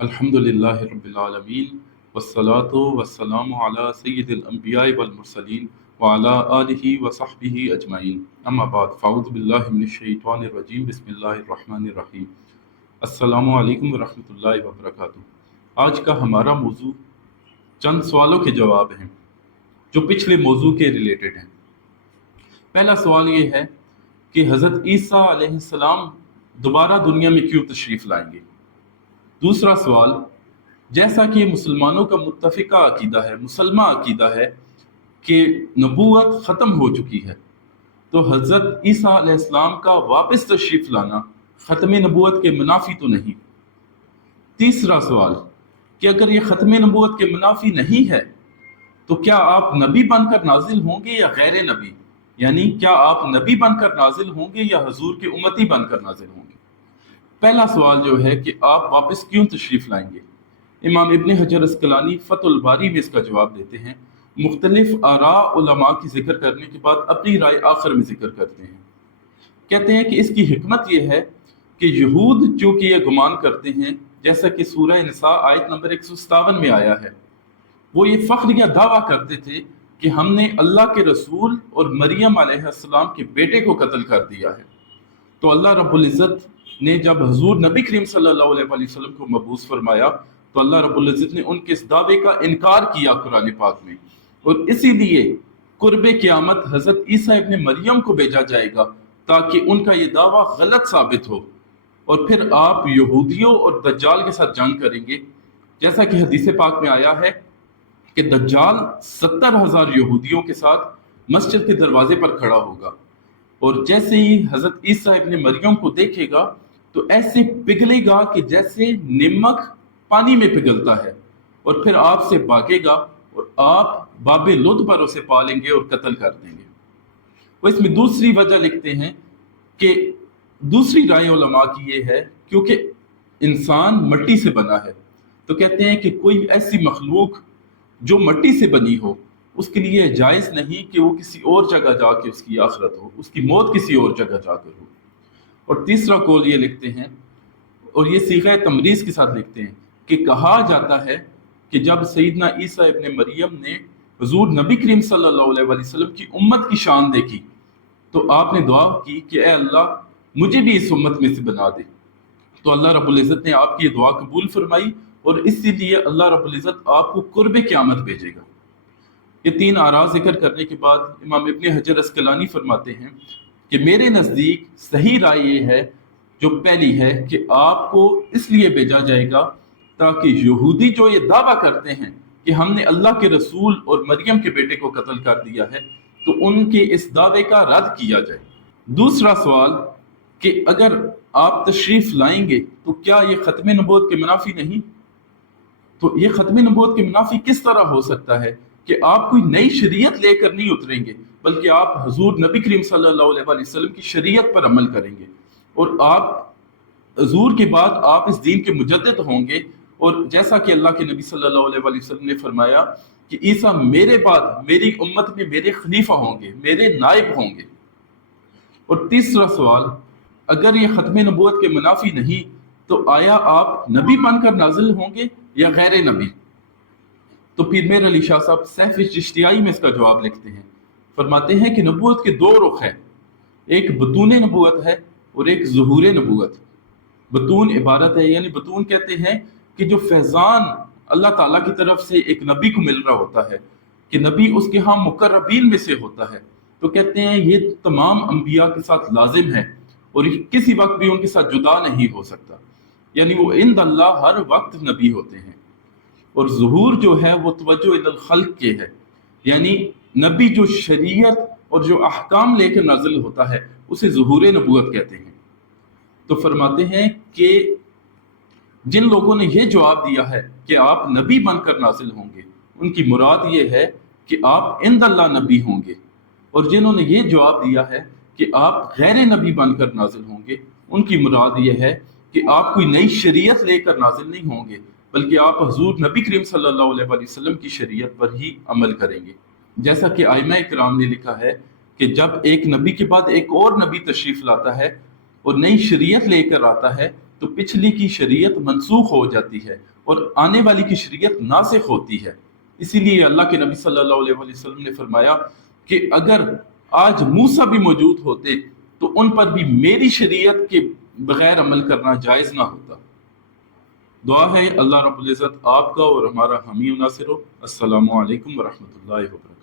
अल्हम्दुलिल्लाहि रब्बिल आलमीन वस्सलातु वस्सलामु अला सय्यिदिल अंबिया'i वल मुरसलीन व अला आलिहि व सहबिहि अजमाइन। अम्मा बाद फ़अऊज़ु बिल्लाहि मिनश शैतानिर रजीम बिस्मिल्लाहिर रहमानिर रहीम। अस्सलामु अलैकुम व रहमतुल्लाहि व बरकातुहू। आज का हमारा मौजू चंद सवालों के जवाब हैं जो पिछले मौजू के रिलेटेड हैं। पहला सवाल ये है कि हज़रत ईसा अलैहिस्सलाम दोबारा दुनिया में क्यों तशरीफ़ लाएंगे। दूसरा सवाल, जैसा कि मुसलमानों का मुत्तफ़िका अकीदा है, मुसलमा अकीदा है कि नबूवत ख़त्म हो चुकी है, तो हज़रत ईसा अलैहिस्सलाम का वापस तशरीफ़ लाना ख़त्म नबूवत के मुनाफी तो नहीं। तीसरा सवाल कि अगर ये ख़त्म नबूवत के मुनाफी नहीं है तो क्या आप नबी बनकर नाजिल होंगे या गैर नबी, यानी क्या आप नबी बनकर नाजिल होंगे या हुजूर के उम्मती बनकर नाजिल होंगे। पहला सवाल जो है कि आप वापस क्यों तशरीफ़ लाएंगे। इमाम इब्न हजर अस्कलानी फतहुल बारी में इसका जवाब देते हैं। मुख्तलिफ आरा उलमा की जिक्र करने के बाद अपनी राय आखिर में जिक्र करते हैं। कहते हैं कि इसकी हिकमत यह है कि यहूद जो कि ये गुमान करते हैं, जैसा कि सूरह निसा आयत नंबर 157 में आया है, वो ये फ़ख्र या दावा करते थे कि हमने अल्लाह के रसूल और मरियम अलैहिस्सलाम के बेटे को कत्ल कर दिया है। तो अल्लाह रब्बुल इज़्ज़त ने जब हुजूर नबी करीम सल्लल्लाहु अलैहि वसल्लम को मबूस फरमाया तो अल्लाह रब्बुल इज़्ज़त ने उनके इस दावे का इनकार किया कुरान पाक में, और इसीलिए कुर्बे क़यामत हज़रत ईसा इब्न मरियम को भेजा जाएगा ताकि उनका ये दावा गलत साबित हो और फिर आप यहूदियों और दज्जाल के साथ जंग करेंगे। जैसा कि हदीस पाक में आया है कि दज्जाल 70,000 यहूदियों के साथ मस्जिद के दरवाजे पर खड़ा होगा, और जैसे ही हज़रत ईसा इब्न मरियम को देखेगा तो ऐसे पिघलेगा कि जैसे नमक पानी में पिघलता है, और फिर आपसे भागेगा और आप बाबे लुद पर उसे पालेंगे और कत्ल कर देंगे। वो इसमें दूसरी वजह लिखते हैं कि दूसरी राय उलमा की ये है क्योंकि इंसान मट्टी से बना है, तो कहते हैं कि कोई ऐसी मखलूक जो मट्टी से बनी हो उसके लिए जायज़ नहीं कि वो किसी और जगह जाके उसकी आखिरत हो, उसकी मौत किसी और जगह जाकर हो। और तीसरा कौल ये लिखते हैं, और ये सीग़ा तमरीज़ के साथ लिखते हैं, कि कहा जाता है कि जब सैयदना ईसा इब्न मरियम ने हुजूर नबी करीम सल्लल्लाहु अलैहि वसल्लम की उम्मत की शान देखी तो आपने दुआ की कि ए अल्लाह मुझे भी इस उम्मत में से बना दे। तो अल्लाह रब्बुल इज़्ज़त ने आपकी ये दुआ कबूल फरमाई, और इसीलिए अल्लाह रब्बुल इज़्ज़त आपको कुर्बे क़यामत भेजेगा। ये तीन आरा जिक्र करने के बाद इमाम इब्न हजर अस्कलानी फरमाते हैं कि मेरे नज़दीक सही राय ये है, जो पहली है, कि आपको इसलिए भेजा जाएगा ताकि यहूदी जो ये दावा करते हैं कि हमने अल्लाह के रसूल और मरियम के बेटे को कत्ल कर दिया है, तो उनके इस दावे का रद्द किया जाए। दूसरा सवाल कि अगर आप तशरीफ़ लाएंगे तो क्या ये ख़त्म नबूवत के मुनाफी नहीं। तो ये ख़त्म नबूवत के मुनाफी किस तरह हो सकता है कि आप कोई नई शरीयत लेकर नहीं उतरेंगे, बल्कि आप हुजूर नबी करीम सल्लल्लाहु अलैहि वसल्लम की शरीयत पर अमल करेंगे, और आप हुजूर के बाद आप इस दीन के मुजद्दिद होंगे। और जैसा कि अल्लाह के नबी सल्लल्लाहु अलैहि वसल्लम ने फरमाया कि ईसा मेरे बाद मेरी उम्मत में मेरे खलीफा होंगे, मेरे नायब होंगे। और तीसरा सवाल, अगर ये ख़त्म नबूवत के मुनाफी नहीं तो आया आप नबी बनकर नाजिल होंगे या गैर नबी। तो पीर मेर अली शाह साहब सैफ चिश्तियाई में इसका जवाब लिखते हैं, फरमाते हैं कि नबूवत के दो रुख हैं, एक बतून नबूवत है और एक ज़ुहूर नबूवत। बतून इबारत है, यानी बतून कहते हैं कि जो फैज़ान अल्लाह ताला की तरफ से एक नबी को मिल रहा होता है कि नबी उसके यहाँ मुकर्रबीन में से होता है, तो कहते हैं ये तमाम अंबिया के साथ लाजिम है और ये किसी वक्त भी उनके साथ जुदा नहीं हो सकता, यानी वो इंद अल्लाह हर वक्त नबी होते हैं। और ज़ुहूर जो है वो तवज्जो इलल खल्क के है, यानी नबी जो शरीयत और जो अहकाम लेकर नाजिल होता है उसे ज़ुहूर नबूवत कहते हैं। तो फरमाते हैं कि जिन लोगों ने यह जवाब दिया है कि आप नबी बनकर नाजिल होंगे, उनकी मुराद ये है कि आप इंद अल्लाह नबी होंगे, और जिन्होंने ये जवाब दिया है कि आप गैर नबी बनकर नाजिल होंगे, उनकी मुराद ये है कि आप कोई नई शरीयत लेकर नाजिल नहीं होंगे, बल्कि आप हुजूर नबी करीम सल्लल्लाहु अलैहि वसल्लम की शरीयत पर ही अमल करेंगे। जैसा कि आइमा इकराम ने लिखा है कि जब एक नबी के बाद एक और नबी तशरीफ़ लाता है और नई शरीयत लेकर आता है, تو پچھلی کی شریعت منسوخ ہو جاتی ہے اور آنے والی کی شریعت ناسخ ہوتی ہے۔ اسی لیے اللہ کے نبی صلی اللہ علیہ وسلم نے فرمایا کہ اگر آج موسیٰ بھی موجود ہوتے تو ان پر بھی میری شریعت کے بغیر عمل کرنا جائز نہ ہوتا۔ دعا ہے اللہ رب العزت آپ کا اور ہمارا حامی و ناصر ہو۔ السلام علیکم ورحمۃ اللہ وبرکاتہ۔